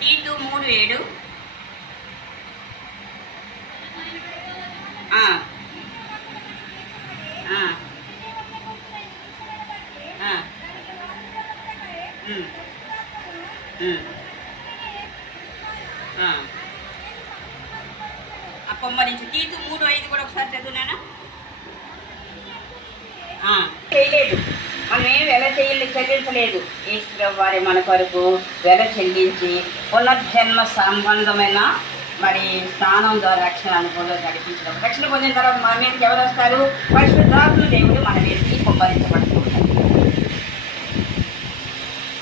తీతు 3:7. అప్పమ్మరించి తీతు 3:5 కూడా ఒకసారి చదువునానా. చేయలేదు, మనం ఏం వెల చెల్లించలేదు. ఈశ్వర వారి మన కొరకు వెల చెల్లించి పునర్జన్మ సంబంధమైన మరి స్నానం ద్వారా రక్షణ అనుభవంలో నడిపించడం. రక్షణ పొందిన తర్వాత మన మీదకి ఎవరు వస్తారు? పరిశుద్ధాత్మ దేవుడు మన మీదకి కుమ్మరించబడుతూ ఉంటారు.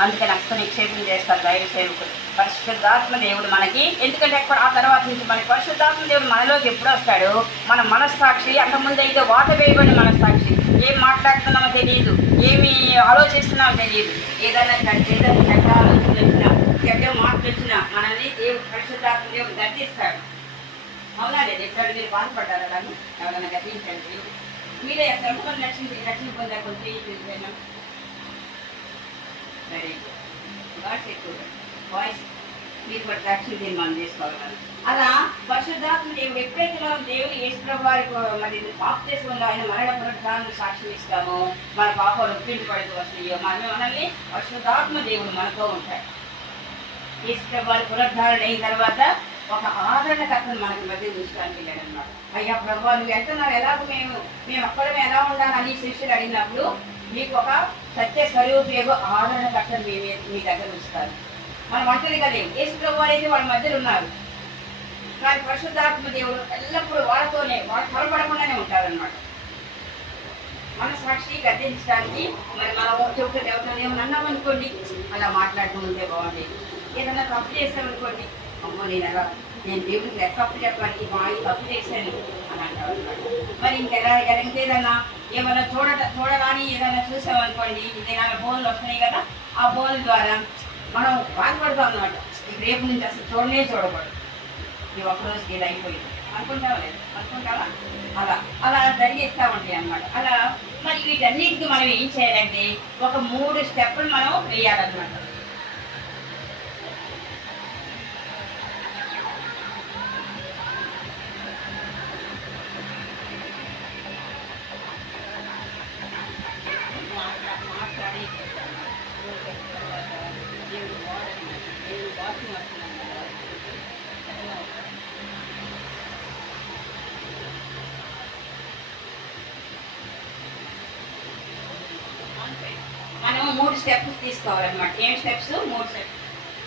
అందుకని అస్త నిక్షేపం చేస్తారు దైవ సేవకులు. పరిశుద్ధాత్మ దేవుడు మనకి, ఎందుకంటే అక్కడ ఆ తర్వాత నుంచి మనకి పరిశుద్ధాత్మ దేవుడు మనలోకి ఎప్పుడు వస్తాడు? మన మనస్సాక్షి అంతకుముందు అయితే వాత వేయబడిన మనస్సాక్షి, ఏం మాట్లాడుతున్నామో తెలియదు, ఏమి ఆలోచిస్తున్నామో తెలియదు. ఏదైనా చెడ్డ ఆలోచనలు వచ్చినా, చెడ్డ మాటలు వచ్చినా మనల్ని దేవుడు పరిశుద్ధాత్మ దేవుడు గర్తిస్తాడు. అవునా లేదు? ఎప్పుడు మీరు బాధపడ్డారా? కానీ ఎవరైనా గర్తించండి. మీరే శ్రమకొని రక్షణ పొందారు కొంచెం వెరీ గుడ్. గాడ్స్ ఎక్కువ వాయిస్ మీరు కూడా రక్షణ తీర్మానం చేసుకోవాలి. అలా పరిశుద్ధాత్మ దేవుడు ఎప్పుడైతే మనం దేవుడు యేసుప్రభు వారికి మరి బాప్తిస్మంలో ఆయన మరణ పునరుద్ధారణను సాక్ష్యం ఇస్తామో, మన పాపాలు ఒప్పించబడుతూ వస్తాయో, మనల్ని పరిశుద్ధాత్మ దేవుడు మనతో ఉంటాడు. యేసుప్రభు వారి పునరుద్ధారణ అయిన తర్వాత ఒక ఆదరణకర్తను మనకి మధ్య చూసుకోవడానికి వెళ్ళాడు అన్నమాట. అయ్యా ప్రభు నువ్వు వెళ్తున్నారు, ఎలాగో మేము అక్కడమే ఎలా ఉండాలని శిష్యులు అడిగినప్పుడు మీకు ఒక సత్య స్వరూపేగో ఆదరణకర్తను మీ దగ్గర ఉంచుతారు. మనం ఒంటరిగా లేవు. యేసుప్రభు వారు అయితే వాళ్ళ మధ్యలో ఉన్నారు, కానీ పరిశుద్ధాత్మ దేవుడు ఎల్లప్పుడూ వాళ్ళతోనే, వాళ్ళు పొరపడకుండానే ఉంటారనమాట. మన సాక్షి గద్దించడానికి మరి మనం చెబుతూ ఎవరితో ఏమన్నా అనుకోండి, అలా మాట్లాడుతూ ఉంటే బాగుండేది. ఏదన్నా తప్పు చేస్తామనుకోండి, అమ్మో నేను దేవుడికి తప్పు చెప్పాలి, మా తప్పు చేశాను అని అంటారు అనమాట. మరి ఇంకేదన్నా ఏమన్నా చూడగాని ఏదైనా చూసామనుకోండి, ఇదేనా ఫోన్లు వస్తున్నాయి కదా, ఆ ఫోన్ ద్వారా మనం బాధపడతాం అన్నమాట. రేపు నుంచి అసలు చూడకూడదు, ఈ ఒక్కరోజుకి ఇది అయిపోయింది అనుకుంటావా లేదు? అనుకుంటావా? అలా జరిగిస్తూ ఉంటాయి అన్నమాట. అలా మరి వీటన్నిటికీ మనం ఏం చేయాలంటే ఒక 3 స్టెప్పులు మనం వేయాలన్నమాట. మనం 3 స్టెప్స్ తీసుకోవాలన్నమాట. ఏం స్టెప్స్? 3 స్టెప్స్.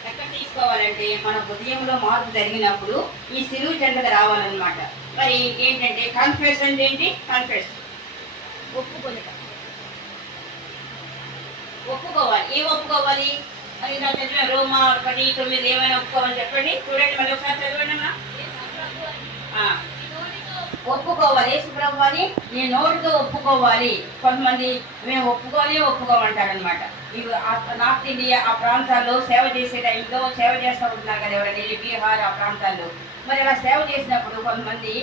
ఎక్కడ తీసుకోవాలంటే మన హృదయంలో మార్పు జరిగినప్పుడు ఈ సిలువు జెండకు రావాలన్నమాట. మరి ఏంటంటే కన్ఫెస్ అంటే ఏంటి? కన్ఫెస్ ఒప్పుకోవాలి. ఏం ఒప్పుకోవాలి? మరి ఇలా చదివిన రోమా 10:9 ఏమైనా ఒప్పుకోవాలని చెప్పండి. చూడండి, మళ్ళీ ఒకసారి చదవండి అమ్మా. ఒప్పుకోవాలి. యేసుప్రభు అని నీ నోటితో ఒప్పుకోవాలి. కొంతమంది మేము ఒప్పుకోమంటారనమాట. ఇవి నార్త్ ఇండియా ఆ ప్రాంతాల్లో సేవ చేసే టైంలో సేవ చేస్తూ ఉంటున్నారు కదా ఎవరైనా బీహార్ ఆ ప్రాంతాల్లో. మరి అలా సేవ చేసినప్పుడు కొంతమంది